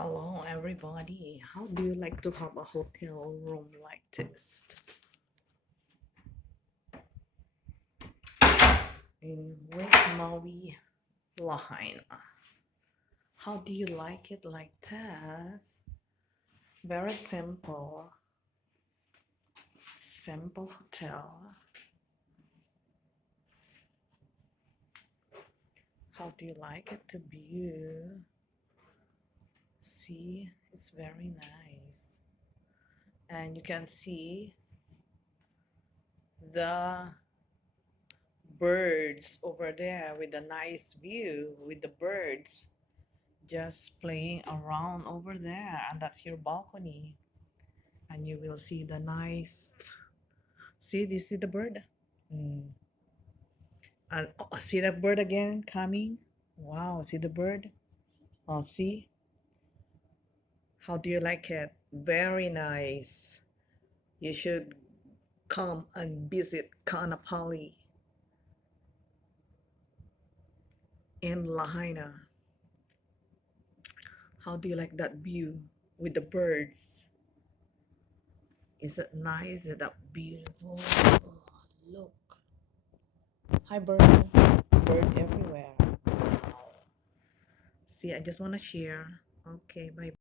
Hello, everybody. How do you like to have a hotel room like this in West Maui, Lahaina? How do you like it like that? Very simple, simple hotel. How do you like it to be? See, it's very nice, and you can see the birds over there with a nice view with the birds just playing around over there, and that's your balcony, and you will see the nice, see, do you see the bird? Mm. And oh, see that bird again coming. Wow, see the bird. Oh, see, how do you like it? Very nice. You should come and visit Kanapali in Lahaina. How do you like that view with the birds? Is it nice? Is that beautiful? Oh, look. Hi, bird. Bird everywhere. Wow. See, I just want to share. Okay, bye.